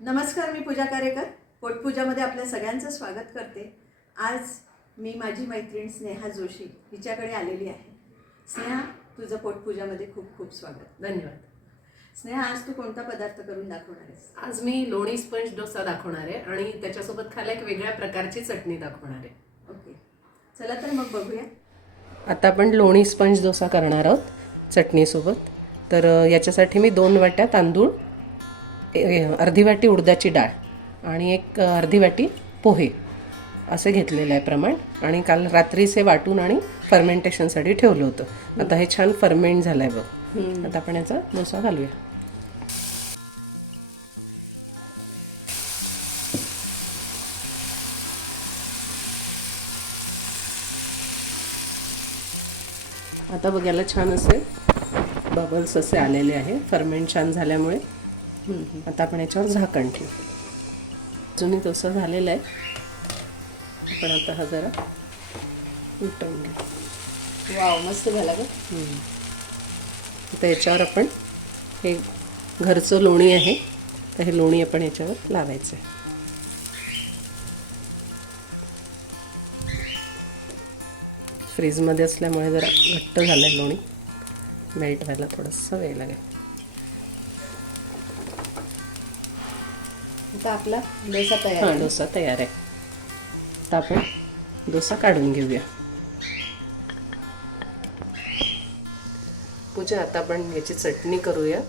नमस्कार, मी पूजा कारेकर पोटपूजामध्ये आपल्या सगळ्यांचं स्वागत करते. आज मी माझी मैत्रीण स्नेहा जोशी हिच्याकडे आलेली आहे. स्नेहा, तुझं पोटपूजामध्ये खूप खूप स्वागत. धन्यवाद. स्नेहा, आज तू कोणता पदार्थ करून दाखवणार आहेस? आज मी लोणी स्पंज डोसा दाखवणार आहे आणि त्याच्यासोबत खायला एक वेगळ्या प्रकारची चटणी दाखवणार आहे. ओके, चला तर मग बघूया. आता आपण लोणी स्पंज डोसा करणार आहोत चटणीसोबत. तर याच्यासाठी मी 2 वाट्या तांदूळ, अर्धी वाटी उडदाची डाळ आणि एक अर्धी वाटी पोहे असे घेतलेलं आहे प्रमाण. आणि काल रात्रीच हे वाटून आणि फर्मेंटेशनसाठी ठेवलं होतं. आता हे छान फर्मेंट झालं आहे बघ. आता आपण याचा डोसा घालूया. आता बघ, याला छान असे बबल्स असे आलेले आहे फर्मेंट छान झाल्यामुळे. आता आपण याच्यावर झाकण ठेवू. अजूनही तसं झालेलं आहे. आपण आता हा जरा उलटवून घेऊ. वाव, मस्त झाला ग. आता याच्यावर आपण हे घरचं लोणी आहे, तर हे लोणी आपण याच्यावर लावायचं आहे. फ्रीजमध्ये असल्यामुळे जरा घट्ट झालं आहे लोणी. मेल्ट व्हायला थोडंसं वेळ लागेल. आता आपला डोसा तयार हां, आहे. डोसा तयार आहे. आता आपण डोसा काढून घेऊया. पूजा, आता आपण याची चटणी करूया.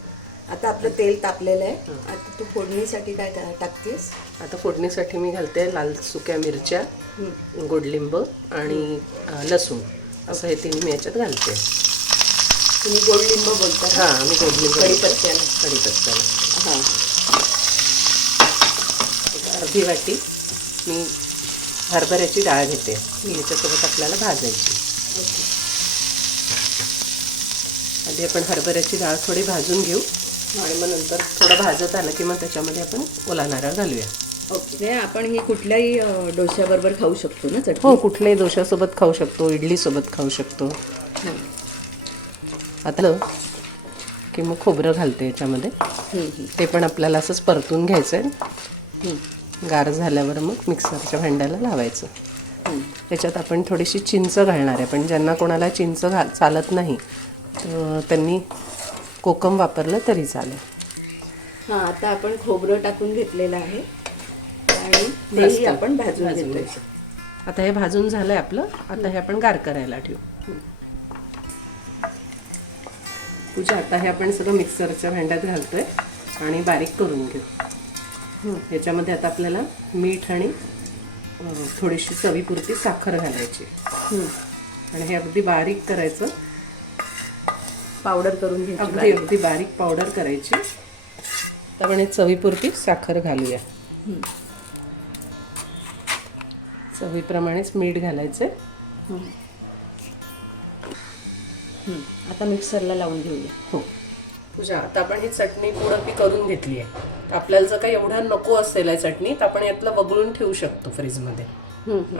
आता आपलं तेल तापलेलं आहे. आता तू फोडणीसाठी काय टाकतेस? आता फोडणीसाठी मी घालते लाल सुक्या मिरच्या, गोडलिंब आणि लसूण, असं हे तिन्ही मी याच्यात घालते. तुम्ही गोडलिंब बोलता? हां, मी गोडलिंब कढीपत्त्याला. कढीपत्त्याला. हां, अर्धी वाटी मी हरभऱ्याची डाळ घेते. याच्यासोबत आपल्याला भाजायची. आधी आपण हरभऱ्याची डाळ थोडी भाजून घेऊ आणि मग नंतर थोडं भाजत आलं की मग त्याच्यामध्ये आपण ओला नारळ घालूया. ओके. आपण ही कुठल्याही डोश्याबरोबर खाऊ शकतो ना चटणी? हो, कुठल्याही डोशासोबत खाऊ शकतो, इडलीसोबत खाऊ शकतो. आता की मग खोबरं घालते याच्यामध्ये. ते पण आपल्याला असंच परतून घ्यायचं आहे. गार झाल्यावर मग मिक्सरच्या भांड्याला लावायचं. त्याच्यात आपण थोडीशी चिंच घालणार आहे, पण ज्यांना कोणाला चिंच चालत नाही तर त्यांनी कोकम वापरलं तरी चालेल. हां, आता आपण खोबरं टाकून घेतलेलं आहे आणि तेही आपण भाजून घेतोय. आता हे भाजून झालंय आपलं. आता हे आपण गार करायला ठेवू. पूजा, आता हे आपण सगळं मिक्सरच्या भांड्यात घालतोय आणि बारीक करून घेऊ. याच्यामध्ये आता आपल्याला मीठ आणि थोडीशी चवीपुरती साखर घालायची आणि हे अगदी बारीक करायचं. पावडर करून घ्यायची. अगदी अगदी बारीक पावडर करायची. तर आपण हे चवीपुरती साखर घालूया. चवीप्रमाणेच मीठ घालायचं. आता मिक्सरला लावून घेऊया. हो पूजा, आता आपण ही चटणी पुढं करून घेतली आहे. तर आपल्याला जर काही एवढं नको असेल चटणी तर आपण यातलं वगळून ठेवू शकतो फ्रीजमध्ये.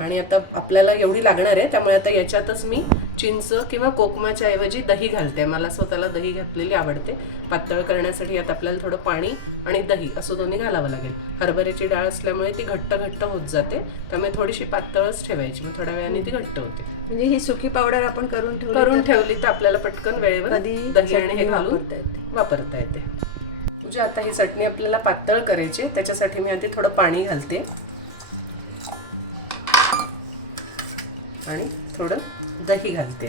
आणि आता आपल्याला एवढी लागणार आहे, त्यामुळे आता याच्यातच मी चिंच किंवा कोकमाच्या ऐवजी दही घालते. मला स्वतःला दही घातलेली आवडते. पातळ करण्यासाठी यात आपल्याला थोडं पाणी आणि दही असं दोन्ही घालावं लागेल. हरभऱ्याची डाळ असल्यामुळे ती घट्ट घट्ट होत जाते, त्यामुळे थोडीशी पातळच ठेवायची. मग थोड्या वेळाने ती घट्ट होते. म्हणजे ही सुकी पावडर आपण करून ठेवली तर आपल्याला पटकन वेळेवर दही आणि हे घालून वापरता येते. तुझ्या आता ही चटणी आपल्याला पातळ करायची, त्याच्यासाठी मी आधी थोडं पाणी घालते आणि थोडं दही घालते.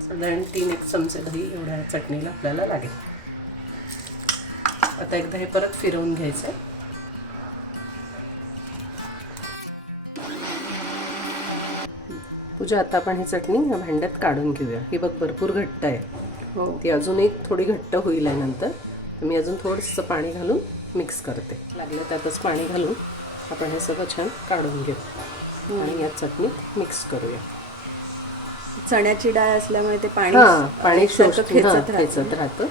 साधारण 3-1 चमचे दही एवढ्या चटणीला आपल्याला लागेल. आता एकदा हे परत फिरवून घ्यायचं. पूजा, आता आपण ही चटणी या भांड्यात काढून घेऊया. ही बघ भरपूर घट्ट आहे. हो, ती अजूनही थोडी घट्ट होईल आहे नंतर. मी अजून थोडंसं पाणी घालून मिक्स करते. लागलं त्यातच पाणी घालून आपण हे सगळं छान काढून घेऊ आणि या चटणीत मिक्स करूया. चण्याची डाळ असल्यामुळे ते पाणी खेचत राहतं,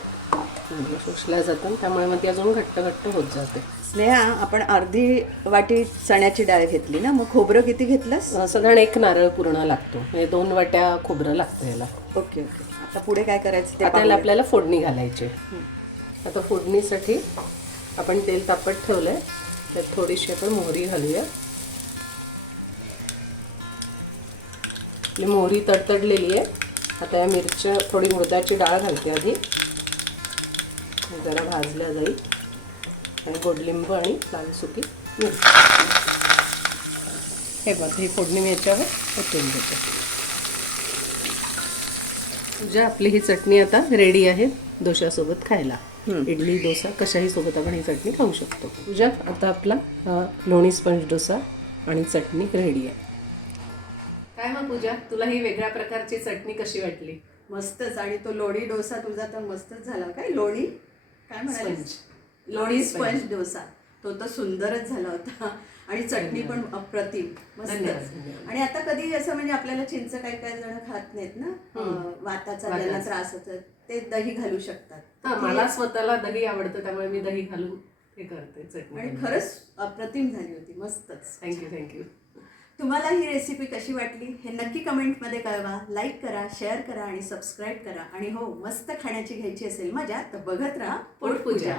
शोषल्या जातं, त्यामुळे मग ती अजून घट्ट घट्ट होत जाते. स्नेहा, आपण अर्धी वाटी चण्याची डाळ घेतली ना, मग खोबरं किती घेतलंस? साधारण 1 नारळ पूर्ण लागतो. म्हणजे 2 वाट्या खोबरं लागतं याला. Okay okay. आता पुढे काय करायचं ते आता पाहूया. आपल्याला फोडणी घालायची. आता फोडणीसाठी आपण तेल तापत ठेवलंय, त्यात थोडीशी आपण मोहरी घालूया. आपली मोहरी तडतडलेली आहे. आता या मिरच्या, थोडी उडदाची डाळ घालते आधी, जरा भाजल्या जाईल, आणि गोडलिंब आणि लाल सुकी मिरची. हे बघ, ही फोडणी मी याच्यावर ओतून देते. पूजा, आपली ही चटणी आता रेडी आहे डोश्यासोबत खायला. इडली, डोसा कशाही सोबत आपण ही चटणी खाऊ शकतो. पूजा, आता आपला लोणी स्पंज डोसा आणि चटणी रेडी आहे. काय मग पूजा, तुला ही वेगळ्या प्रकारची चटणी कशी वाटली? मस्तच. आणि तो लोणी डोसा तुझा तर मस्तच झाला. काय लोणी काय म्हणाले? स्पंज. लोणी स्पंज डोसा. तो तर सुंदरच झाला होता. आणि चटणी पण अप्रतिम, मस्तच. आणि आता कधी असं म्हणजे आपल्याला चिंच काही काही जण खात नाहीत ना, वाताचा ज्यांना त्रास होतो ते दही घालू शकतात. मला स्वतःला दही आवडतं, त्यामुळे मी दही घालून हे करते चटणी. आणि खरंच अप्रतिम झाली होती, मस्तच. थँक्यू. तुम्हाला ही रेसिपी कशी वाटली हे नक्की कमेंटमध्ये कळवा. लाईक करा, शेअर करा आणि सबस्क्राईब करा. आणि हो, मस्त खाण्याची घ्यायची असेल मजा तर बघत राहा पोटपूजा.